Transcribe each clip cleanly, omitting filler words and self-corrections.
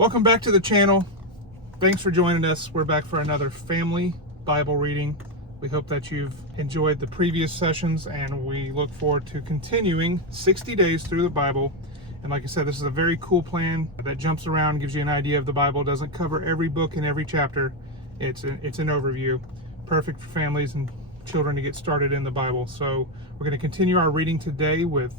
Welcome back to the channel. Thanks for joining us. We're back for another family Bible reading. We hope that you've enjoyed the previous sessions, and we look forward to continuing 60 days through the Bible. And like I said, this is a very cool plan that jumps around, gives you an idea of the Bible. It doesn't cover every book and every chapter. It's an overview. Perfect for families and children to get started in the Bible. So we're going to continue our reading today with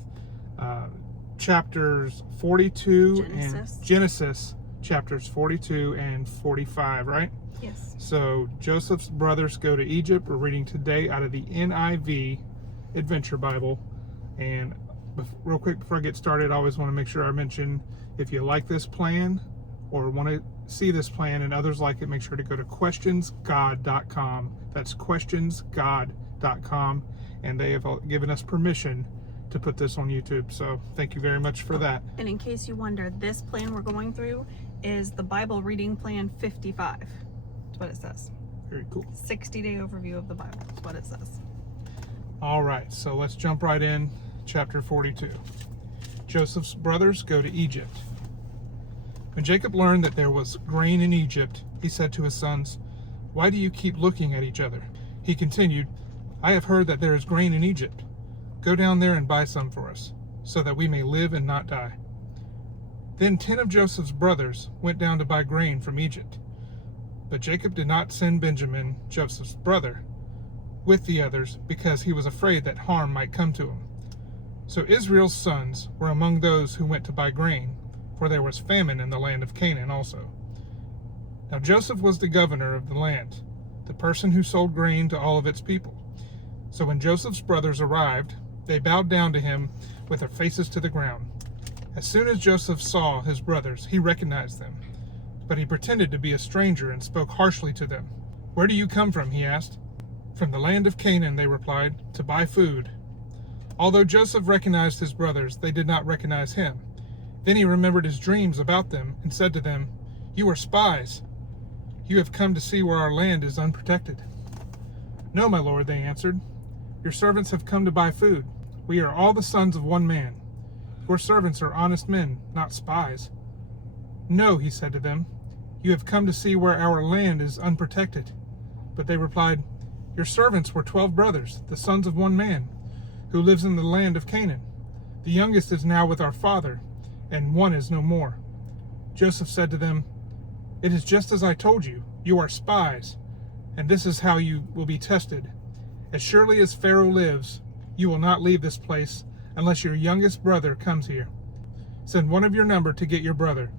chapters 42 and Genesis chapters 42 and 45, right? Yes. So Joseph's brothers go to Egypt. We're reading today out of the NIV Adventure Bible. And real quick before I get started, I always want to make sure I mention, if you like this plan or want to see this plan and others like it, make sure to go to questionsgod.com. That's questionsgod.com, and they have given us permission to put this on YouTube. So thank you very much for that. And in case you wonder, this plan we're going through is the Bible Reading Plan 55. That's what it says. Very cool. 60-day overview of the Bible. That's what it says. All right, so let's jump right in. Chapter 42. Joseph's brothers go to Egypt. When Jacob learned that there was grain in Egypt, he said to his sons, "Why do you keep looking at each other?" He continued, "I have heard that there is grain in Egypt. Go down there and buy some for us, so that we may live and not die." Then 10 of Joseph's brothers went down to buy grain from Egypt. But Jacob did not send Benjamin, Joseph's brother, with the others, because he was afraid that harm might come to him. So Israel's sons were among those who went to buy grain, for there was famine in the land of Canaan also. Now Joseph was the governor of the land, the person who sold grain to all of its people. So when Joseph's brothers arrived, they bowed down to him with their faces to the ground. As soon as Joseph saw his brothers, he recognized them. But he pretended to be a stranger and spoke harshly to them. "Where do you come from?" he asked. "From the land of Canaan," they replied, "to buy food." Although Joseph recognized his brothers, they did not recognize him. Then he remembered his dreams about them and said to them, "You are spies. You have come to see where our land is unprotected." "No, my lord," they answered. "Your servants have come to buy food. We are all the sons of one man. Your servants are honest men, not spies." "No," he said to them, "you have come to see where our land is unprotected." But they replied, "Your servants were 12 brothers, the sons of one man, who lives in the land of Canaan. The youngest is now with our father, and one is no more." Joseph said to them, "It is just as I told you. You are spies, and this is how you will be tested. As surely as Pharaoh lives, you will not leave this place unless your youngest brother comes here. Send one of your number to get your brother.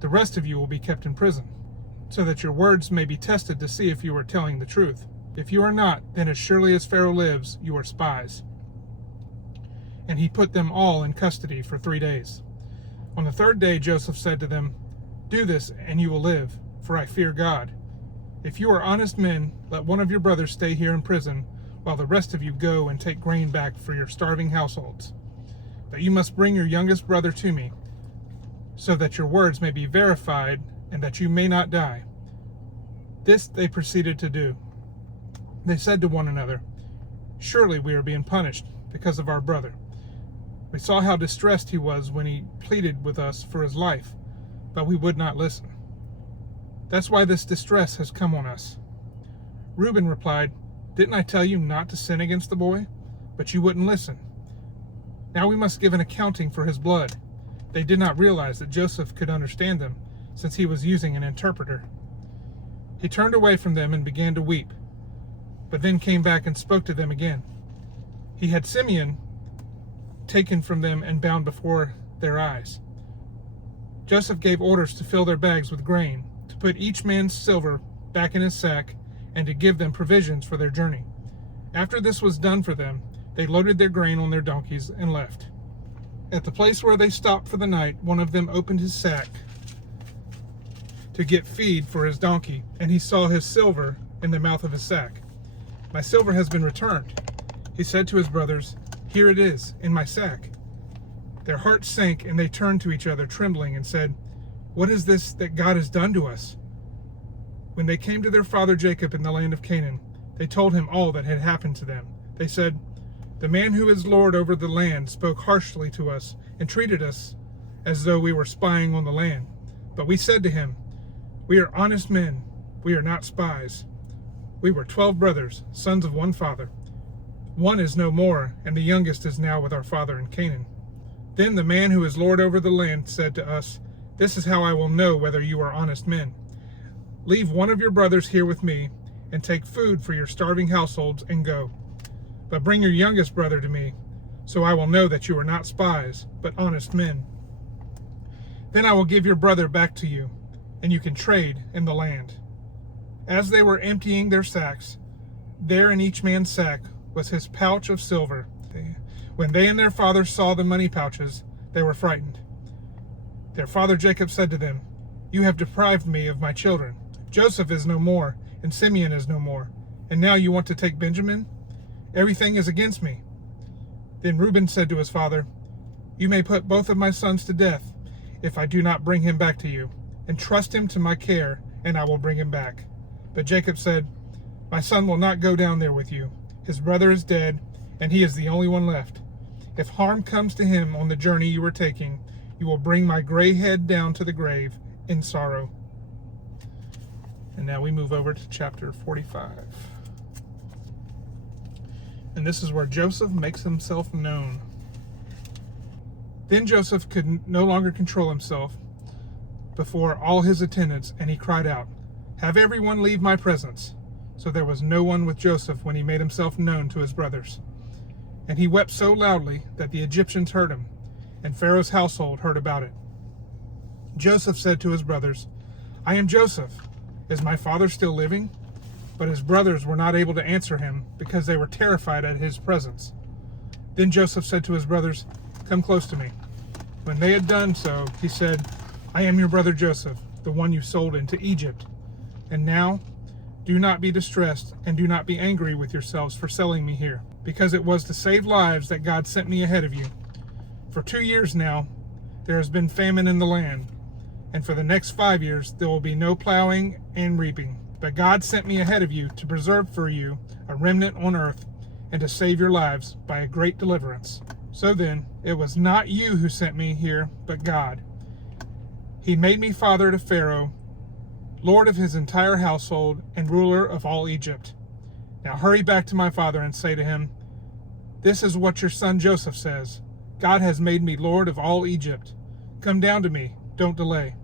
The rest of you will be kept in prison, so that your words may be tested to see if you are telling the truth. If you are not, then as surely as Pharaoh lives, you are spies." And he put them all in custody for 3 days. On the 3rd day, Joseph said to them, "Do this, and you will live, for I fear God. If you are honest men, let one of your brothers stay here in prison, while the rest of you go and take grain back for your starving households. But you must bring your youngest brother to me, so that your words may be verified, and that you may not die." This they proceeded to do. They said to one another, "Surely we are being punished because of our brother. We saw how distressed he was when he pleaded with us for his life, but we would not listen. That's why this distress has come on us." Reuben replied, "Didn't I tell you not to sin against the boy? But you wouldn't listen. Now we must give an accounting for his blood." They did not realize that Joseph could understand them, since he was using an interpreter. He turned away from them and began to weep, but then came back and spoke to them again. He had Simeon taken from them and bound before their eyes. Joseph gave orders to fill their bags with grain, to put each man's silver back in his sack, and to give them provisions for their journey. After this was done for them, they loaded their grain on their donkeys and left. At the place where they stopped for the night, one of them opened his sack to get feed for his donkey, and he saw his silver in the mouth of his sack. "My silver has been returned," he said to his brothers. "Here it is, in my sack." Their hearts sank, and they turned to each other trembling and said, "What is this that God has done to us?" When they came to their father Jacob in the land of Canaan, they told him all that had happened to them. They said, "The man who is lord over the land spoke harshly to us and treated us as though we were spying on the land. But we said to him, We are honest men, we are not spies. We were 12 brothers, sons of one father. One is no more, and the youngest is now with our father in Canaan. Then the man who is lord over the land said to us, This is how I will know whether you are honest men. Leave one of your brothers here with me, and take food for your starving households, and go. But bring your youngest brother to me, so I will know that you are not spies, but honest men. Then I will give your brother back to you, and you can trade in the land. As they were emptying their sacks, there in each man's sack was his pouch of silver. When they and their father saw the money pouches, they were frightened. Their father Jacob said to them, You have deprived me of my children. Joseph is no more, and Simeon is no more. And now you want to take Benjamin? Everything is against me. Then Reuben said to his father, You may put both of my sons to death, if I do not bring him back to you. Entrust him to my care, and I will bring him back. But Jacob said, My son will not go down there with you. His brother is dead, and he is the only one left. If harm comes to him on the journey you are taking, you will bring my gray head down to the grave in sorrow. And now we move over to chapter 45. And this is where Joseph makes himself known. Then Joseph could no longer control himself before all his attendants, and he cried out, Have everyone leave my presence. So there was no one with Joseph when he made himself known to his brothers. And he wept so loudly that the Egyptians heard him, and Pharaoh's household heard about it. Joseph said to his brothers, I am Joseph. Is my father still living? But his brothers were not able to answer him, because they were terrified at his presence. Then Joseph said to his brothers, Come close to me. When they had done so, he said, I am your brother Joseph, the one you sold into Egypt. And now, do not be distressed, and do not be angry with yourselves for selling me here, because it was to save lives that God sent me ahead of you. For 2 years now, there has been famine in the land, and for the next 5 years there will be no plowing and reaping. But God sent me ahead of you to preserve for you a remnant on earth, and to save your lives by a great deliverance. So then, it was not you who sent me here, but God. He made me father to Pharaoh, lord of his entire household, and ruler of all Egypt. Now hurry back to my father and say to him, This is what your son Joseph says. God has made me lord of all Egypt. Come down to me, don't delay.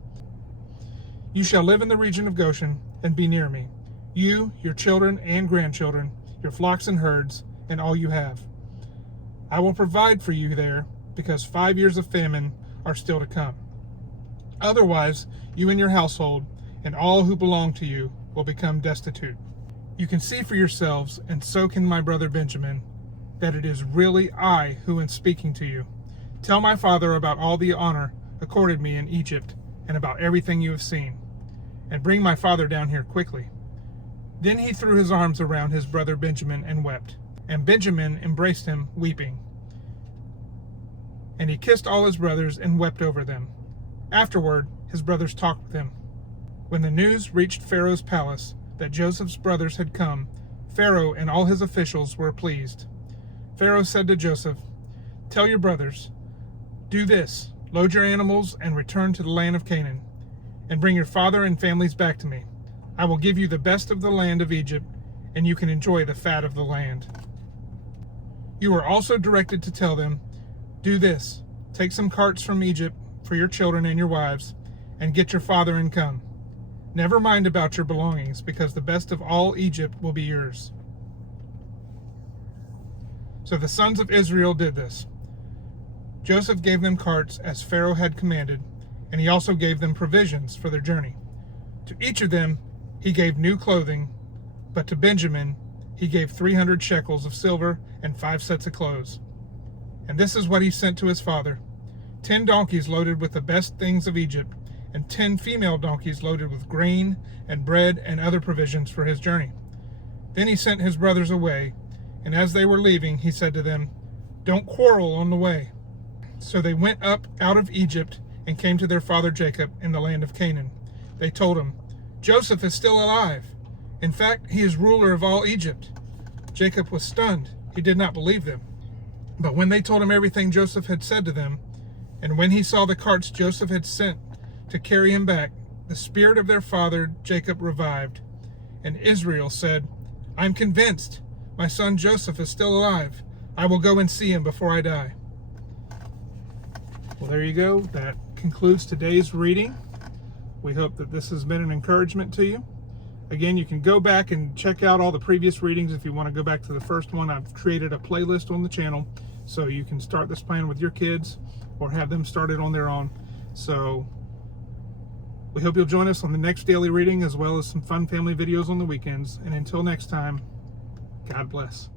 You shall live in the region of Goshen and be near me, you, your children and grandchildren, your flocks and herds, and all you have. I will provide for you there, because 5 years of famine are still to come. Otherwise, you and your household, and all who belong to you, will become destitute. You can see for yourselves, and so can my brother Benjamin, that it is really I who am speaking to you. Tell my father about all the honor accorded me in Egypt, and about everything you have seen, and bring my father down here quickly. Then he threw his arms around his brother Benjamin and wept, and Benjamin embraced him, weeping. And he kissed all his brothers and wept over them. Afterward, his brothers talked with him. When the news reached Pharaoh's palace that Joseph's brothers had come, Pharaoh and all his officials were pleased. Pharaoh said to Joseph, Tell your brothers, do this, load your animals and return to the land of Canaan, and bring your father and families back to me. I will give you the best of the land of Egypt, and you can enjoy the fat of the land. You are also directed to tell them, Do this, take some carts from Egypt for your children and your wives, and get your father and come. Never mind about your belongings, because the best of all Egypt will be yours. So the sons of Israel did this. Joseph gave them carts as Pharaoh had commanded, and he also gave them provisions for their journey. To each of them he gave new clothing, but to Benjamin he gave 300 shekels of silver and 5 sets of clothes. And this is what he sent to his father: 10 donkeys loaded with the best things of Egypt, and 10 female donkeys loaded with grain and bread and other provisions for his journey. Then he sent his brothers away, and as they were leaving, he said to them, Don't quarrel on the way. So they went up out of Egypt and came to their father Jacob in the land of Canaan. They told him, Joseph is still alive. In fact, he is ruler of all Egypt. Jacob was stunned. He did not believe them. But when they told him everything Joseph had said to them, and when he saw the carts Joseph had sent to carry him back, the spirit of their father Jacob revived. And Israel said, I'm convinced my son Joseph is still alive. I will go and see him before I die. Well, there you go. That concludes today's reading. We hope that this has been an encouragement to you. Again, you can go back and check out all the previous readings. If you want to go back to the first one, I've created a playlist on the channel, so you can start this plan with your kids or have them start it on their own. So we hope you'll join us on the next daily reading, as well as some fun family videos on the weekends. And until next time, God bless.